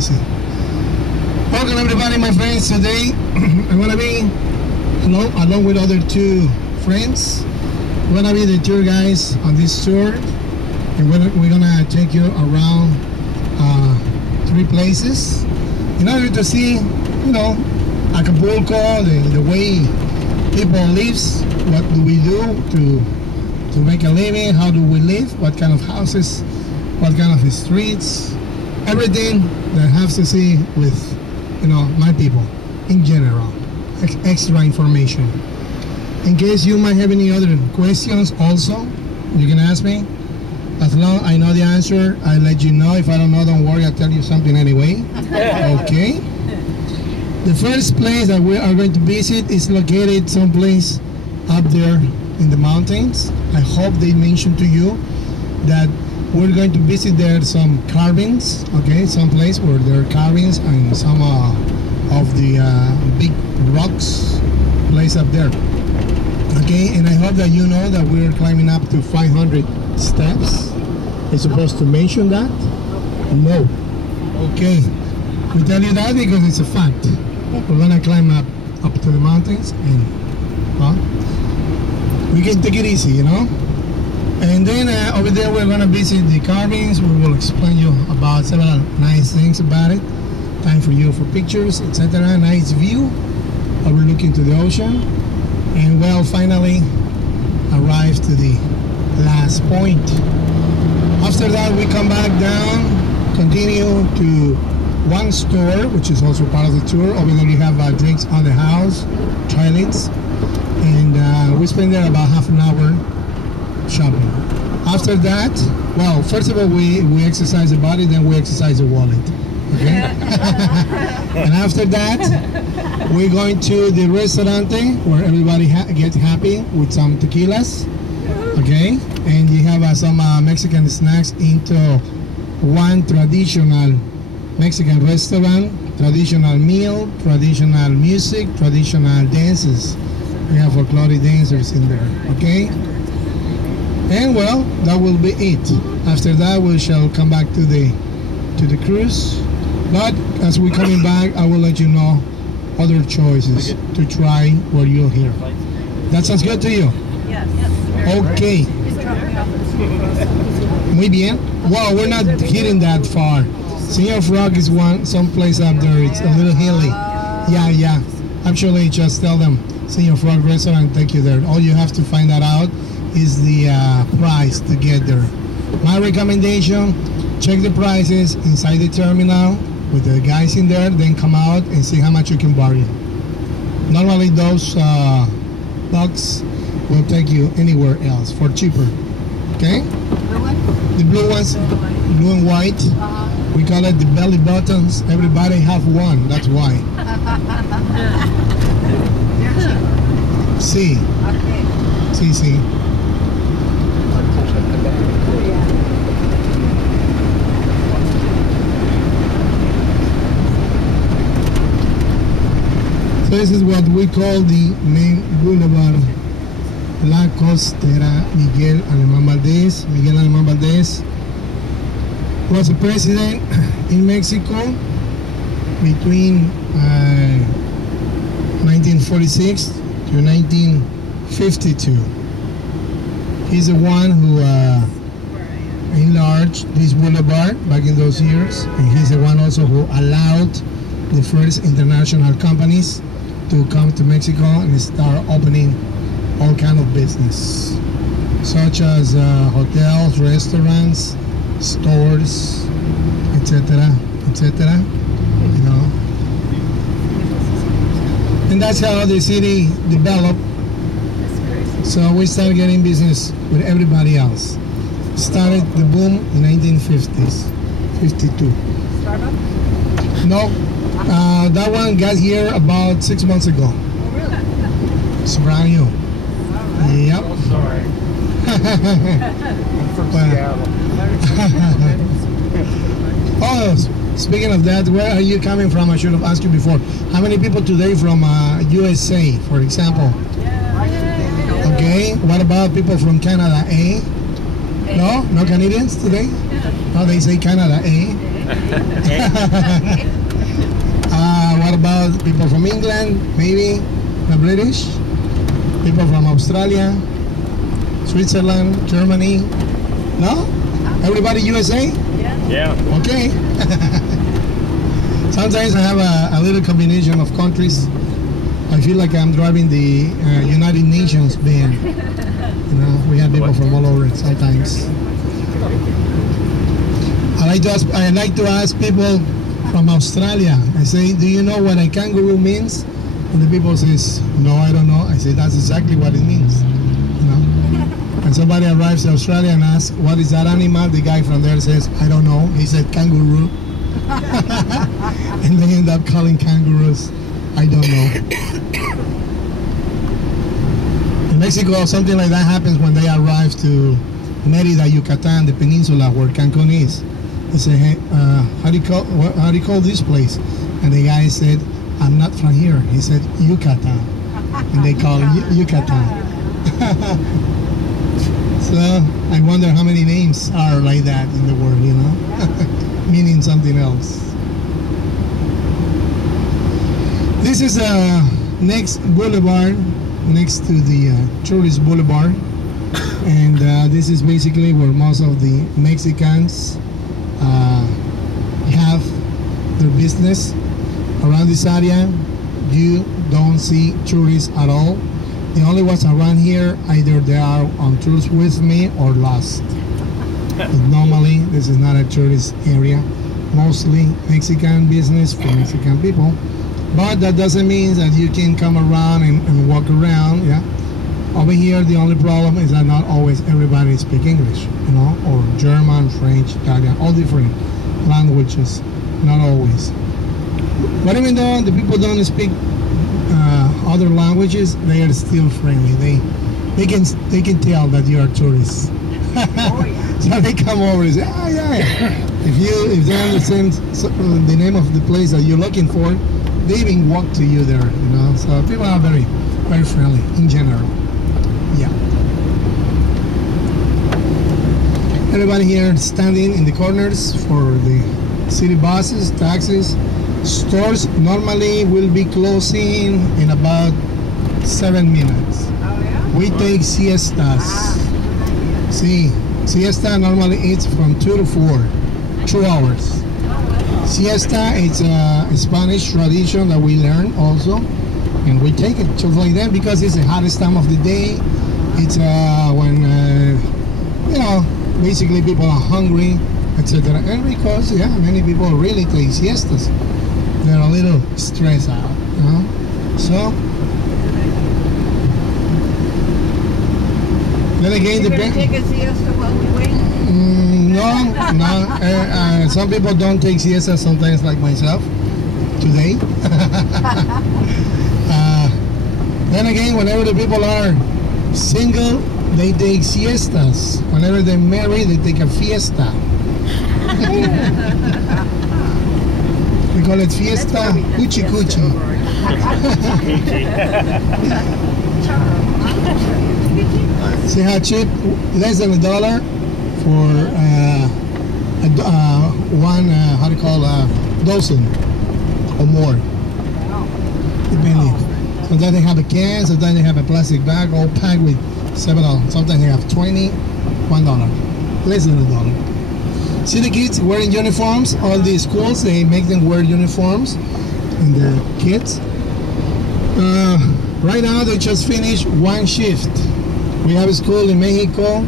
easy. Welcome everybody, my friends. Today I'm gonna be along with other two friends. We're gonna be the tour guys on this tour, and we're gonna take you around 3 places in order to see, you know, Acapulco, the way people lives. What do we do to make a living? How do we live? What kind of houses? What kind of streets? Everything that has to see with, you know, my people in general. Extra information. In case you might have any other questions also, you can ask me. As long as I know the answer, I'll let you know. If I don't know, don't worry, I'll tell you something anyway. Okay? The first place that we are going to visit is located someplace up there in the mountains. I hope they mentioned to you that we're going to visit there some carvings, okay? Some place where there are carvings and some of the big rocks place up there. Okay, and I hope that you know that we're climbing up to 500 steps. It's supposed to mention that? No. Okay. We tell you that because it's a fact. We're gonna climb up to the mountains, and we can take it easy, you know. And then over there we're gonna visit the carvings. We will explain you about several nice things about it. Time for you for pictures, etc. Nice view overlooking to the ocean, and well, finally arrive to the last point. After that, we come back down, continue to one store, which is also part of the tour. Over there you have drinks on the house, toilets, and we spend there about half an hour shopping. After that, well, first of all, we exercise the body, then we exercise the wallet. Okay? And after that, we're going to the restaurante where everybody gets happy with some tequilas. Okay? And you have some Mexican snacks into one traditional Mexican restaurant, traditional meal, traditional music, traditional dances. We have folkloric dancers in there, okay? And well, that will be it. After that, we shall come back to the cruise. But as we're coming back, I will let you know other choices to try while you're here. That sounds good to you? Yes. Okay. Muy bien. Well, we're not hitting that far. Senor Frog is someplace up there. It's a little hilly. Yeah. Actually, just tell them Senor Frog restaurant and take you there. All you have to find that out is the price to get there. My recommendation: check the prices inside the terminal with the guys in there. Then come out and see how much you can bargain. Normally, those bucks will take you anywhere else for cheaper. Okay? The blue ones, blue and white. We call it the belly buttons. Everybody have one, that's why. Sí. Sí. So this is what we call the main boulevard. La Costera. Miguel Alemán Valdez was a president in Mexico between 1946 to 1952. He's the one who enlarged this boulevard back in those years, and he's the one also who allowed the first international companies to come to Mexico and start opening all kind of business, such as hotels, restaurants, stores, etc. You know, and that's how the city developed. So we started getting business with everybody else. Started the boom in 1950s, 52. Starbucks? No, that one got here about 6 months ago. Oh, really? It's brand new. Yep. Oh, sorry. I'm from Seattle. Oh, speaking of that, where are you coming from? I should have asked you before. How many people today from USA, for example? Okay. What about people from Canada, eh? No? No Canadians today? No, they say Canada, eh? What about people from England? Maybe the British? People from Australia, Switzerland, Germany? No? Everybody USA? Yeah. Okay. Sometimes I have a little combination of countries. I feel like I'm driving the United Nations band. You know, we have people from all over sometimes. I like to ask people from Australia. I say, do you know what a kangaroo means? And the people says, no, I don't know. I say, that's exactly what it means. You know? And somebody arrives to Australia and asks, what is that animal? The guy from there says, I don't know. He said, kangaroo. And they end up calling kangaroos, I don't know. In Mexico, something like that happens when they arrive to Mérida, Yucatan, the peninsula where Cancun is. They say, hey, how do you call this place? And the guy said, I'm not from here. He said, Yucatan. And they call it Yucatan. So I wonder how many names are like that in the world, you know? Meaning something else. This is next boulevard, next to the tourist boulevard. And this is basically where most of the Mexicans have their business. Around this area, you don't see tourists at all. The only ones around here, either they are on tours with me or lost. But normally, this is not a tourist area. Mostly Mexican business for Mexican people. But that doesn't mean that you can come around and walk around, yeah. Over here, the only problem is that not always everybody speaks English, you know, or German, French, Italian, all different languages, not always. But even though the people don't speak other languages, they are still friendly. They can tell that you are tourists. Oh, yeah. So they come over and say, oh yeah. If they understand the name of the place that you're looking for, they even walk to you there, you know. So people are very, very friendly in general. Yeah. Everybody here standing in the corners for the city buses, taxis. Stores normally will be closing in about 7 minutes. Oh, yeah? We take siestas. See, siesta normally eats from 2 to 4, 2 hours. Siesta is a Spanish tradition that we learn also, and we take it just like that because it's the hottest time of the day. It's when you know, basically people are hungry, etc. And because many people really take siestas. They're a little stressed out, you know. So then again, You're gonna take a siesta while we wait? No. Some people don't take siesta sometimes, like myself today. Then again, whenever the people are single, they take siestas. Whenever they're married, they take a fiesta. We call it fiesta cuchi cuchi. See how cheap? Less than $1 for one, how do you call dozen or more. Depending. Sometimes they have a can, sometimes they have a plastic bag all packed with $7. Sometimes they have 20, $1. Less than $1. See the kids wearing uniforms? All the schools, they make them wear uniforms. And the kids. Right now, they just finished one shift. We have a school in Mexico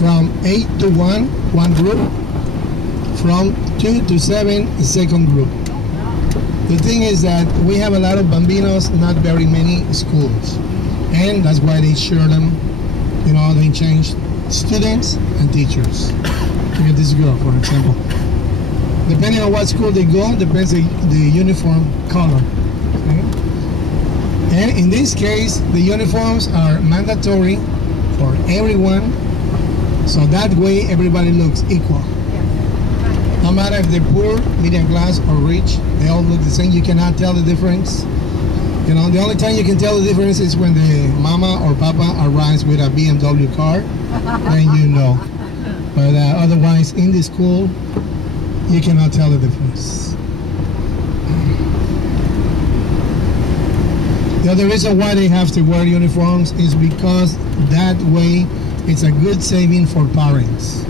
from 8 to 1, one group. From 2 to 7, a second group. The thing is that we have a lot of bambinos, not very many schools. And that's why they share them. You know, they change students and teachers. Look at this girl, for example. Depending on what school they go, depends the uniform color. Okay? And in this case, the uniforms are mandatory for everyone, so that way everybody looks equal. No matter if they're poor, medium class, or rich, they all look the same. You cannot tell the difference. You know, the only time you can tell the difference is when the mama or papa arrives with a BMW car, then you know. But otherwise, in the school, you cannot tell the difference. The other reason why they have to wear uniforms is because that way it's a good saving for parents.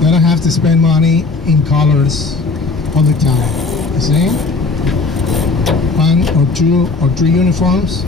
They don't have to spend money in colors all the time. You see? 1 or 2 or 3 uniforms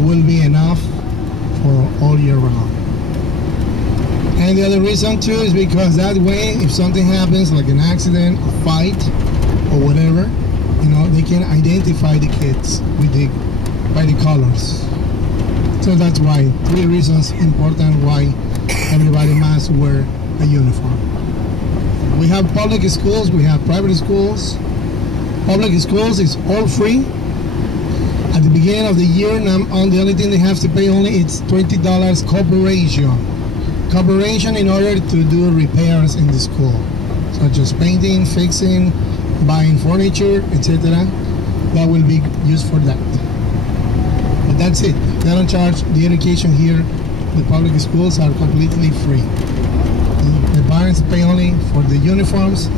will be enough for all year round. And the other reason too is because that way, if something happens like an accident, a fight, or whatever, you know, they can identify the kids with by the colors. So that's why 3 reasons important why everybody must wear a uniform. We have public schools, we have private schools. Public schools is all free. At the beginning of the year, the only thing they have to pay only it's $20 cooperation in order to do repairs in the school, such as painting, fixing, buying furniture, etc. That will be used for that. But that's it. They don't charge. The education here, the public schools are completely free. The parents pay only for the uniforms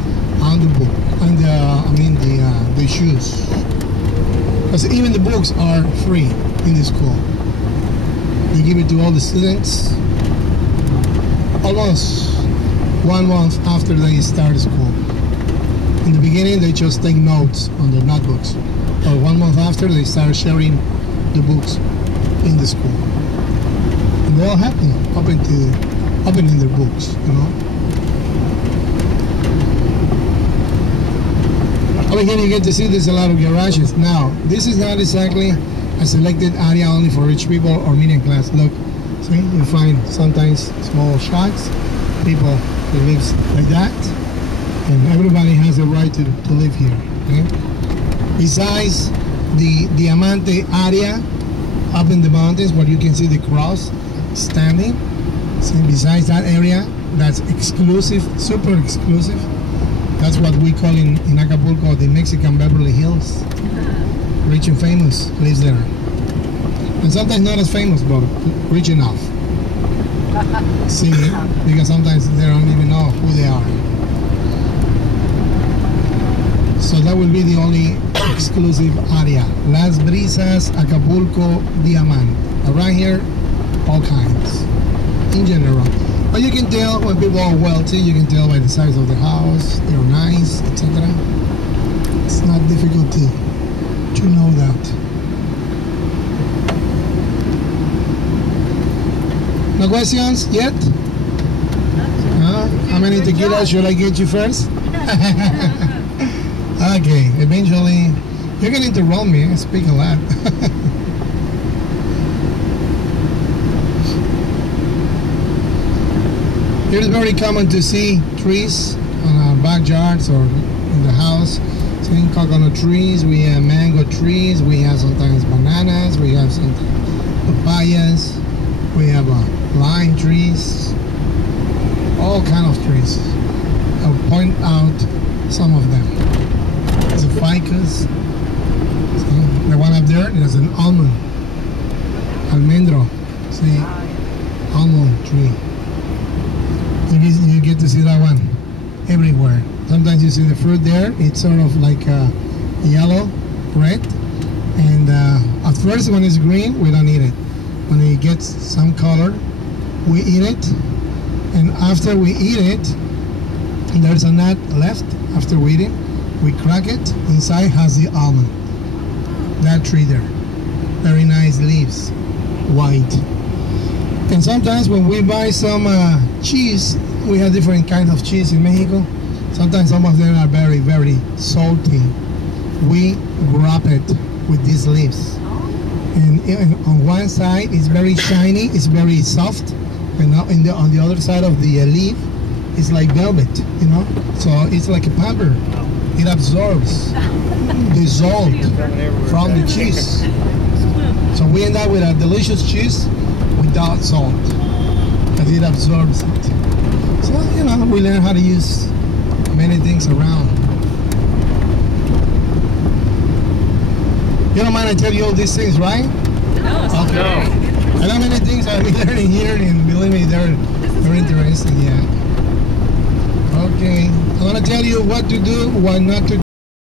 and the book, and the shoes. Because even the books are free in the school. They give it to all the students almost 1 month after they start school. In the beginning, they just take notes on their notebooks. But 1 month after, they start sharing the books in the school. And they're all happy, opening their books, you know. Over here you get to see there's a lot of garages. Now, this is not exactly a selected area only for rich people or medium class. Look, see, you find sometimes small shops, people who live like that, and everybody has the right to live here. Okay? Besides the Diamante area up in the mountains where you can see the cross standing, see, besides that area, that's exclusive, super exclusive. That's what we call in Acapulco the Mexican Beverly Hills. Rich and famous lives there. And sometimes not as famous, but rich enough. See, because sometimes they don't even know who they are. So that will be the only exclusive area. Las Brisas, Acapulco, Diamante. Around here, all kinds, in general. But you can tell when people are wealthy, you can tell by the size of the house, they're nice, etc. It's not difficult to know that. No questions yet? How many tequilas should I get you first? Okay, eventually, you're going to roll me, I speak a lot. It is very common to see trees on our backyards or in the house. See coconut trees, we have mango trees, we have sometimes bananas, we have sometimes papayas, we have lime trees, all kind of trees. I'll point out some of them. There's a ficus. See, the one up there is an almond, almendro. See, almond tree. You get to see that one everywhere. Sometimes you see the fruit there. It's sort of like yellow, red, and at first when it's green, we don't eat it. When it gets some color, we eat it, and after we eat it, there's a nut left. After we eat it, we crack it. Inside has the almond. That tree there, very nice leaves, white. And sometimes when we buy some cheese, we have different kinds of cheese in Mexico. Sometimes some of them are very, very salty. We wrap it with these leaves. And on one side, it's very shiny, it's very soft. And on the other side of the leaf, it's like velvet, you know? So it's like a pamper. It absorbs the salt from the cheese. So we end up with a delicious cheese without salt, because it absorbs it. So, you know, we learn how to use many things around. You don't mind I tell you all these things, right? No. Okay. No. I know many things I'll be learning here, and believe me, they're interesting, yeah. Okay, I'm gonna tell you what to do, what not to